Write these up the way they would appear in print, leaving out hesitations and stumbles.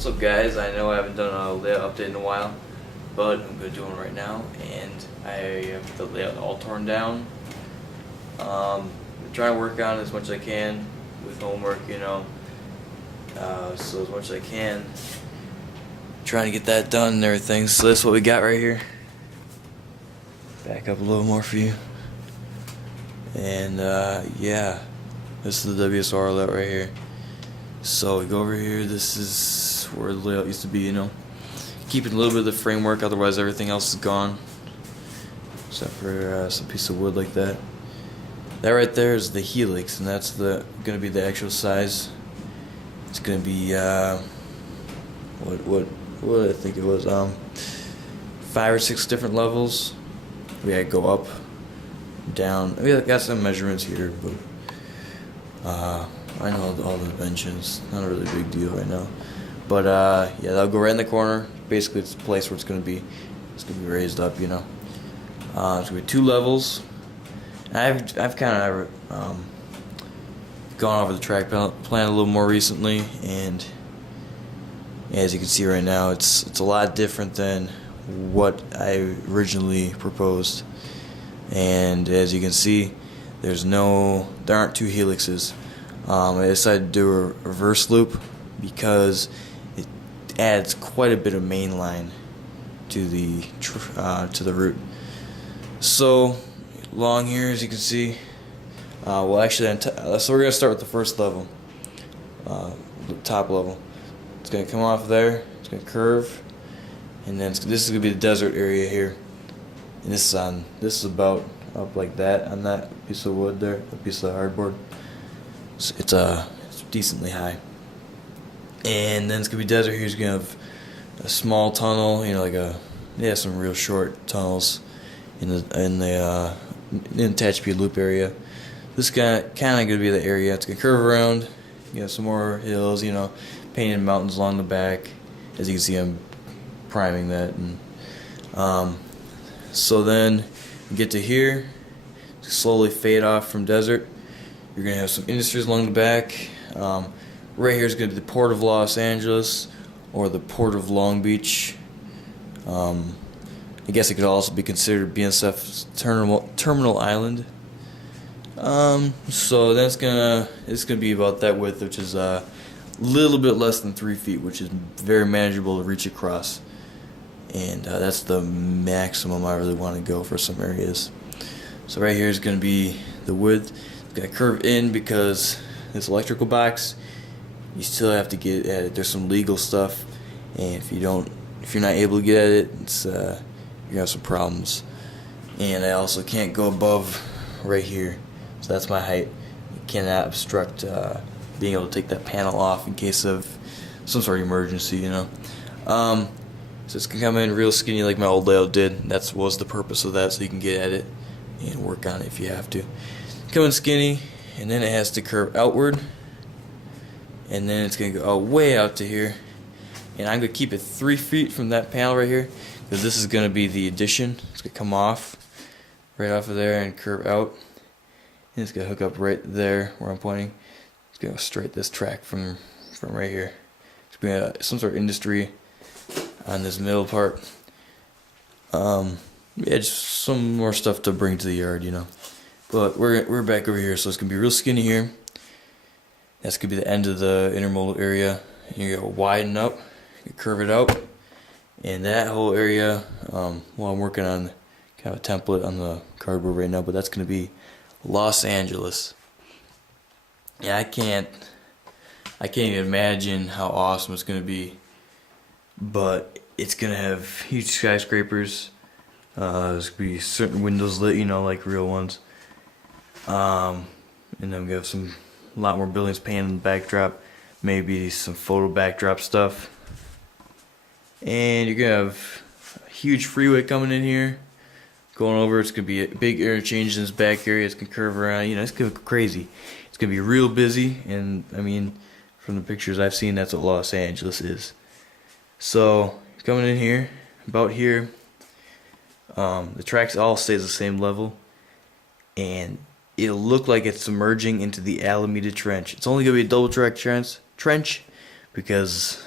What's up, guys? I know I haven't done a layout update in a while, but I'm going to do one right now, and I have the layout all torn down. I'm trying to work on it as much as I can with homework, so as much as I can. Trying to get that done and everything, so that's what we got right here. Back up a little more for you. And yeah, this is the WSR layout right here. So we go over here, this is where the layout used to be, keeping a little bit of the framework, otherwise everything else is gone. Except for some piece of wood like that. That right there is the helix, and that's going to be the actual size. It's going to be, what did I think it was, 5 or 6 different levels. We had to go up, down. I got some measurements here, but I know all the dimensions. Not a really big deal right now. But yeah, that'll go right in the corner. Basically, it's the place where it's gonna be. It's gonna be raised up, It's gonna be 2 levels. And I've kind of gone over the track plan a little more recently, and as you can see right now, it's a lot different than what I originally proposed. And as you can see, there aren't 2 helixes. I decided to do a reverse loop because it adds quite a bit of main line to the route. So along here, as you can see, well, actually, so we're gonna start with the first level, the top level. It's gonna come off there. It's gonna curve, and then this is gonna be the desert area here. And this is about up like that on that piece of wood there, a piece of hardboard. So it's decently high. And then it's gonna be desert here. It's gonna have a small tunnel, some real short tunnels in the Tehachapi Loop area. This kind of gonna be the area. It's gonna curve around. You have some more hills, painted mountains along the back. As you can see, I'm priming that, and so then you get to here, slowly fade off from desert. You're going to have some industries along the back. Right here is going to be the Port of Los Angeles or the Port of Long Beach. I guess it could also be considered BNSF's terminal island. So it's gonna be about that width, which is a little bit less than 3 feet, which is very manageable to reach across. And that's the maximum I really want to go for some areas. So right here is going to be the width. It's going to curve in because this electrical box, you still have to get at it. There's some legal stuff, and if you're not able to get at it, you're going to have some problems. And I also can't go above right here. So that's my height. You cannot obstruct being able to take that panel off in case of some sort of emergency, So it's going to come in real skinny like my old layout did. That was the purpose of that, so you can get at it and work on it if you have to. Come in skinny, and then it has to curve outward. And then it's going to go way out to here. And I'm going to keep it 3 feet from that panel right here, because this is going to be the addition. It's going to come off, right off of there and curve out. And it's going to hook up right there where I'm pointing. It's going to go straight this track from right here. It's going to be some sort of industry on this middle part. Yeah, just some more stuff to bring to the yard, But we're back over here, so it's gonna be real skinny here. That's gonna be the end of the intermodal area. You're gonna widen up, you curve it out, and that whole area. I'm working on kind of a template on the cardboard right now, but that's gonna be Los Angeles. Yeah, I can't even imagine how awesome it's gonna be. But it's gonna have huge skyscrapers. There's gonna be certain windows lit, like real ones. And then we have a lot more buildings painted in the backdrop. Maybe some photo backdrop stuff. And you're gonna have a huge freeway coming in here, going over. It's gonna be a big interchange in this back area. It's gonna curve around. It's gonna go crazy. It's gonna be real busy. And from the pictures I've seen, that's what Los Angeles is. So coming in here, about here, the tracks all stays the same level, and it'll look like it's submerging into the Alameda Trench. It's only going to be a double track trench because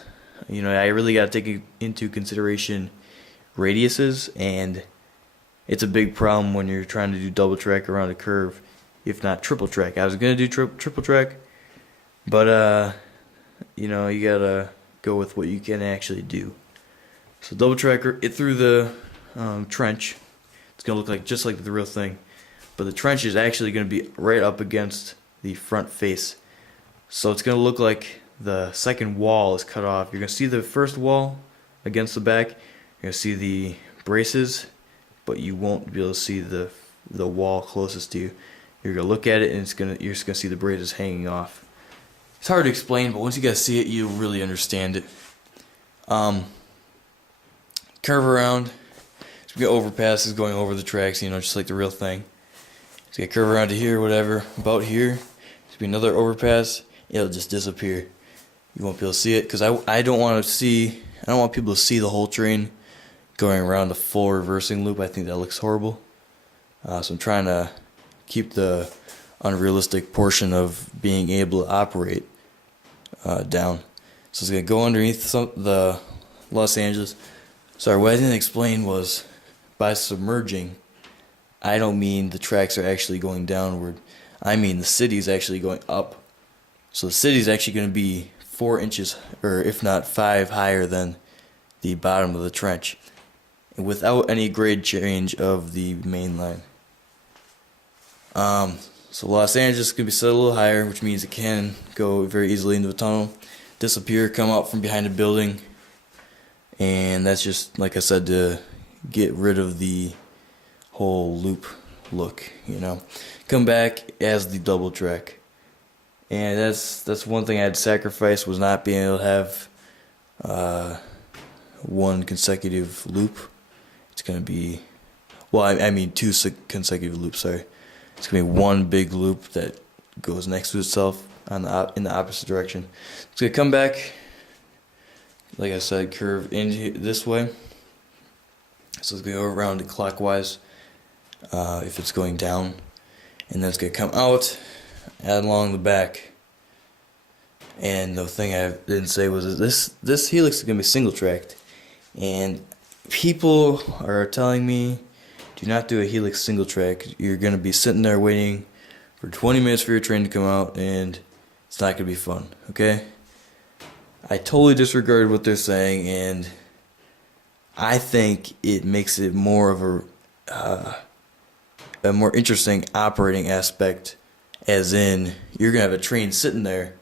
I really got to take into consideration radiuses, and it's a big problem when you're trying to do double track around a curve, if not triple track. I was gonna do triple track, but you gotta go with what you can actually do. So double tracker, it through the trench. It's gonna look like just like the real thing, but the trench is actually gonna be right up against the front face. So it's gonna look like the second wall is cut off. You're gonna see the first wall against the back. You're gonna see the braces, but you won't be able to see the wall closest to you. You're gonna look at it, and you're just gonna see the braces hanging off. It's hard to explain, but once you guys see it, you'll really understand it. Curve around. So we got overpasses going over the tracks, just like the real thing. So you curve around to here, whatever, about here. There's be another overpass. It'll just disappear. You won't be able to see it because I don't want people to see the whole train going around the full reversing loop. I think that looks horrible. So I'm trying to keep the unrealistic portion of being able to operate down. So it's gonna go underneath the Los Angeles. Sorry, what I didn't explain was by submerging, I don't mean the tracks are actually going downward. I mean the city is actually going up. So the city is actually going to be 4 inches, or if not 5, higher than the bottom of the trench, without any grade change of the main line. So Los Angeles is going to be set a little higher, which means it can go very easily into a tunnel, disappear, come out from behind a building, and that's just, like I said, to get rid of the whole loop look, Come back as the double track. And that's one thing I had to sacrifice, was not being able to have one consecutive loop. It's going to be, I mean 2 consecutive loops, sorry. It's going to be one big loop that goes next to itself in the opposite direction. It's going to come back, like I said, curve in this way. So it's going to go around it clockwise if it's going down. And then it's going to come out and along the back. And the thing I didn't say was this helix is going to be single tracked. And people are telling me, do not do a helix single track. You're going to be sitting there waiting for 20 minutes for your train to come out, and it's not going to be fun, okay? I totally disregard what they're saying, and I think it makes it more of a more interesting operating aspect, as in you're going to have a train sitting there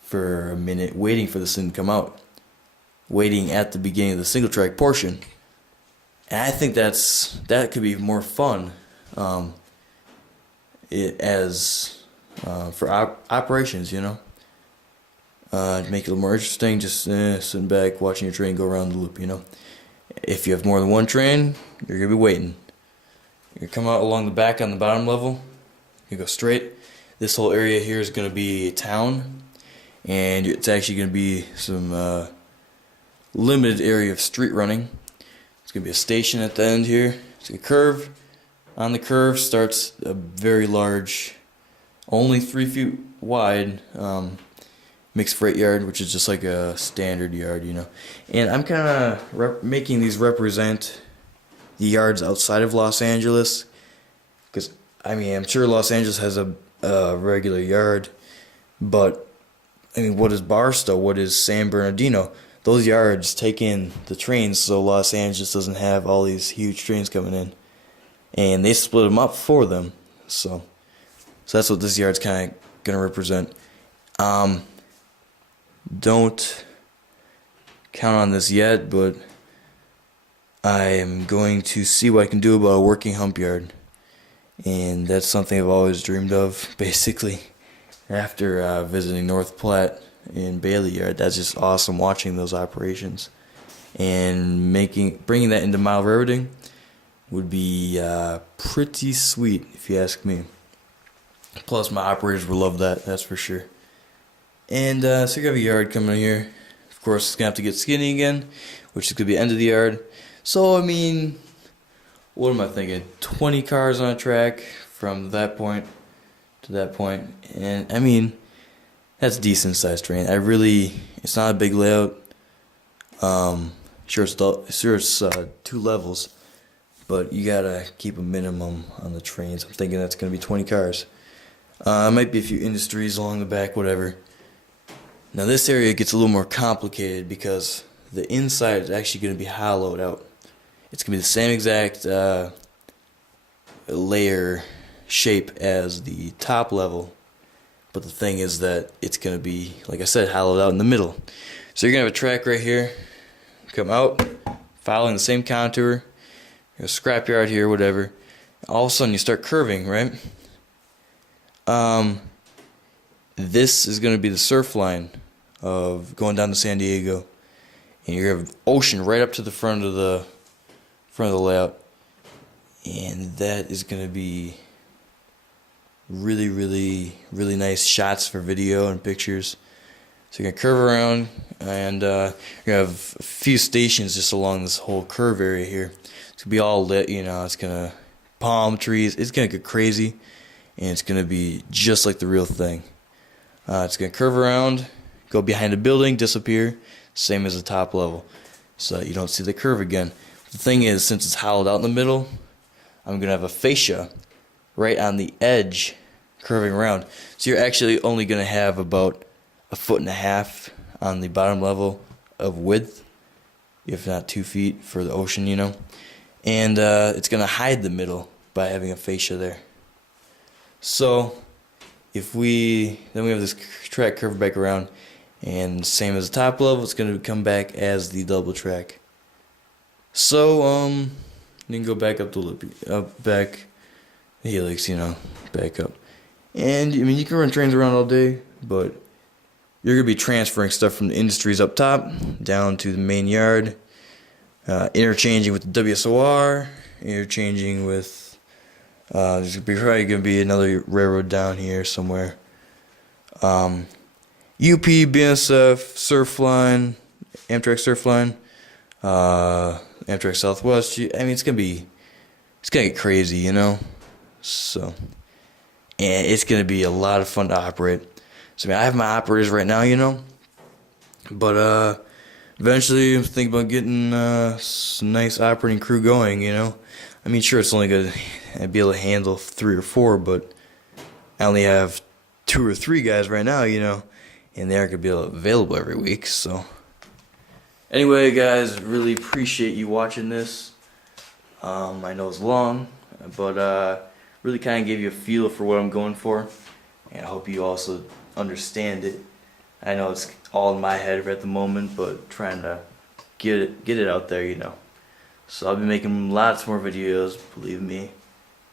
for a minute waiting for this thing to come out, waiting at the beginning of the single track portion. And I think that could be more fun for operations, make it a little more interesting, just sitting back watching your train go around the loop, If you have more than one train, you're going to be waiting. You're going to come out along the back on the bottom level, you go straight. This whole area here is going to be a town, and it's actually going to be some limited area of street running. It's going to be a station at the end here. It's a curve. On the curve starts a very large, only 3 feet wide, mixed freight yard, which is just like a standard yard, And I'm kind of making these represent the yards outside of Los Angeles, because I'm sure Los Angeles has a regular yard, but what is Barstow? What is San Bernardino? Those yards take in the trains, so Los Angeles doesn't have all these huge trains coming in, and they split them up for them. So that's what this yard's kind of gonna represent. Don't count on this yet, but I am going to see what I can do about a working hump yard, and that's something I've always dreamed of. Basically, after visiting North Platte in Bailey Yard, that's just awesome watching those operations, and bringing that into mile railroading would be pretty sweet if you ask me. Plus, my operators will love that, that's for sure. And so you have a yard coming in here. Of course, it's gonna have to get skinny again, which is gonna be the end of the yard. So what am I thinking? 20 cars on a track from that point to that point, and that's a decent sized train. It's not a big layout. Sure it's 2 levels, but you gotta keep a minimum on the trains. I'm thinking that's gonna be 20 cars. Might be a few industries along the back, whatever. Now this area gets a little more complicated because the inside is actually gonna be hollowed out. It's gonna be the same exact layer shape as the top level, but the thing is that it's gonna be, like I said, hollowed out in the middle. So you're gonna have a track right here, come out, following the same contour, a scrapyard here, whatever. All of a sudden you start curving, right? This is gonna be the surf line of going down to San Diego, and you're gonna have ocean right up to the front of the layout, and that is gonna be really, really, really nice shots for video and pictures. So you're gonna curve around, and you're gonna have a few stations just along this whole curve area here. It's gonna be all lit, you know. It's gonna palm trees. It's gonna get crazy, and it's gonna be just like the real thing. It's gonna curve around, go behind a building, disappear, same as the top level, so you don't see the curve again. The thing is, since it's hollowed out in the middle, I'm gonna have a fascia right on the edge curving around. So you're actually only going to have about 1.5 feet on the bottom level of width, if not 2 feet for the ocean, you know. And it's going to hide the middle by having a fascia there. So then we have this track curved back around, and same as the top level, it's going to come back as the double track. So you can go back up back the helix, you know, back up. And I mean, you can run trains around all day, but you're gonna be transferring stuff from the industries up top down to the main yard, interchanging with the WSOR, interchanging with there's probably gonna be another railroad down here somewhere. UP, BNSF, Surfline, Amtrak Surfline, Amtrak Southwest. I mean, it's gonna get crazy, you know. So, and it's going to be a lot of fun to operate. So, I mean, I have my operators right now, you know, but eventually I'm thinking about getting a nice operating crew going, you know. I mean, sure, it's only going to be able to handle 3 or 4, but I only have 2 or 3 guys right now, you know, and they aren't going to be available every week. So, anyway, guys, really appreciate you watching this. I know it's long, but really kind of gave you a feel for what I'm going for, and I hope you also understand it. I know it's all in my head at the moment, but trying to get it out there, you know. So I'll be making lots more videos, believe me,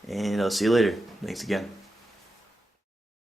and I'll see you later. Thanks again.